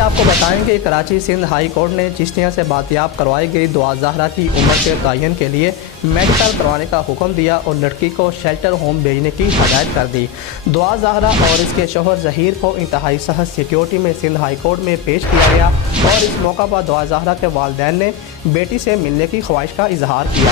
آپ کو بتائیں کہ کراچی سندھ ہائی کورٹ نے چشتیہ سے بازیاب کروائی گئی دعا زہرا کی عمر کے تعین کے لیے میڈیکل کروانے کا حکم دیا اور لڑکی کو شیلٹر ہوم بھیجنے کی ہدایت کر دی۔ دعا زہرا اور اس کے شوہر ظہیر کو انتہائی سخت سیکیورٹی میں سندھ ہائی کورٹ میں پیش کیا گیا اور اس موقع پر دعا زہرا کے والدین نے بیٹی سے ملنے کی خواہش کا اظہار کیا۔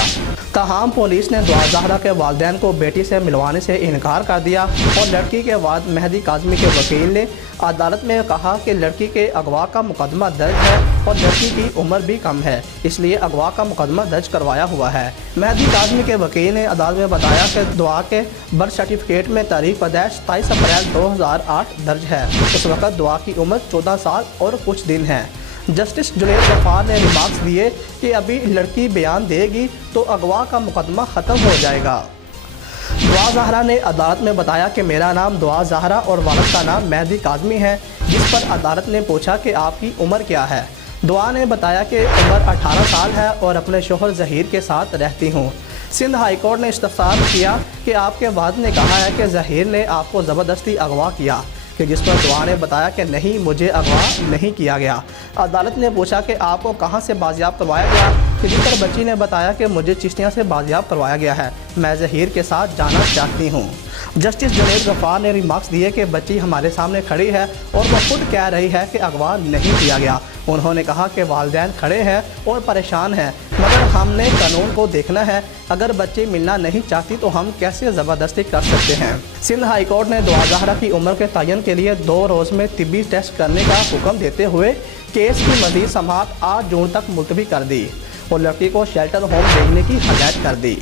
تاہم پولیس نے دعا زہرا کے والدین کو بیٹی سے ملوانے سے انکار کر دیا اور لڑکی کے والد مہدی کاظمی کے وکیل نے عدالت میں کہا کہ لڑکی کے اغوا کا مقدمہ درج ہے اور لڑکی کی عمر بھی کم ہے، اس لیے اغوا کا مقدمہ درج کروایا ہوا ہے۔ مہدی کاظمی کے وکیل نے عدالت میں بتایا کہ دعا کے برتھ سرٹیفکیٹ میں تاریخ پیدائش 27 اپریل 2008 درج ہے۔ اس وقت دعا کی عمر 14 سال اور کچھ دن ہے۔ جسٹس جنید غفار نے ریمارکس دیے کہ ابھی لڑکی بیان دے گی تو اغوا کا مقدمہ ختم ہو جائے گا۔ دعا زہرا نے عدالت میں بتایا کہ میرا نام دعا زہرا اور والد کا نام مہدی کاظمی ہے، جس پر عدالت نے پوچھا کہ آپ کی عمر کیا ہے۔ دعا نے بتایا کہ عمر 18 سال ہے اور اپنے شوہر ظہیر کے ساتھ رہتی ہوں۔ سندھ ہائی کورٹ نے استفسار کیا کہ آپ کے والد نے کہا ہے کہ ظہیر نے آپ کو زبردستی اغوا کیا، کہ جس پر دعا نے بتایا کہ نہیں، مجھے اغوا نہیں کیا گیا۔ عدالت نے پوچھا کہ آپ کو کہاں سے بازیاب کروایا گیا، کہ جس پر بچی نے بتایا کہ مجھے چشتیہ سے بازیاب کروایا گیا ہے، میں ظہیر کے ساتھ جانا چاہتی ہوں۔ جسٹس جنید غفار نے ریمارکس دیے کہ بچی ہمارے سامنے کھڑی ہے اور وہ خود کہہ رہی ہے کہ اغوا نہیں کیا گیا۔ انہوں نے کہا کہ والدین کھڑے ہیں اور پریشان ہیں، مگر ہم نے قانون کو دیکھنا ہے، اگر بچی ملنا نہیں چاہتی تو ہم کیسے زبردستی کر سکتے ہیں۔ سندھ ہائی کورٹ نے دعا زہرا کی عمر کے تعین کے لیے 2 روز میں طبی ٹیسٹ کرنے کا حکم دیتے ہوئے کیس کی مزید سماعت 8 جون تک ملتوی کر دی اور لڑکی کو شیلٹر ہوم بھیجنے کی ہدایت کر دی۔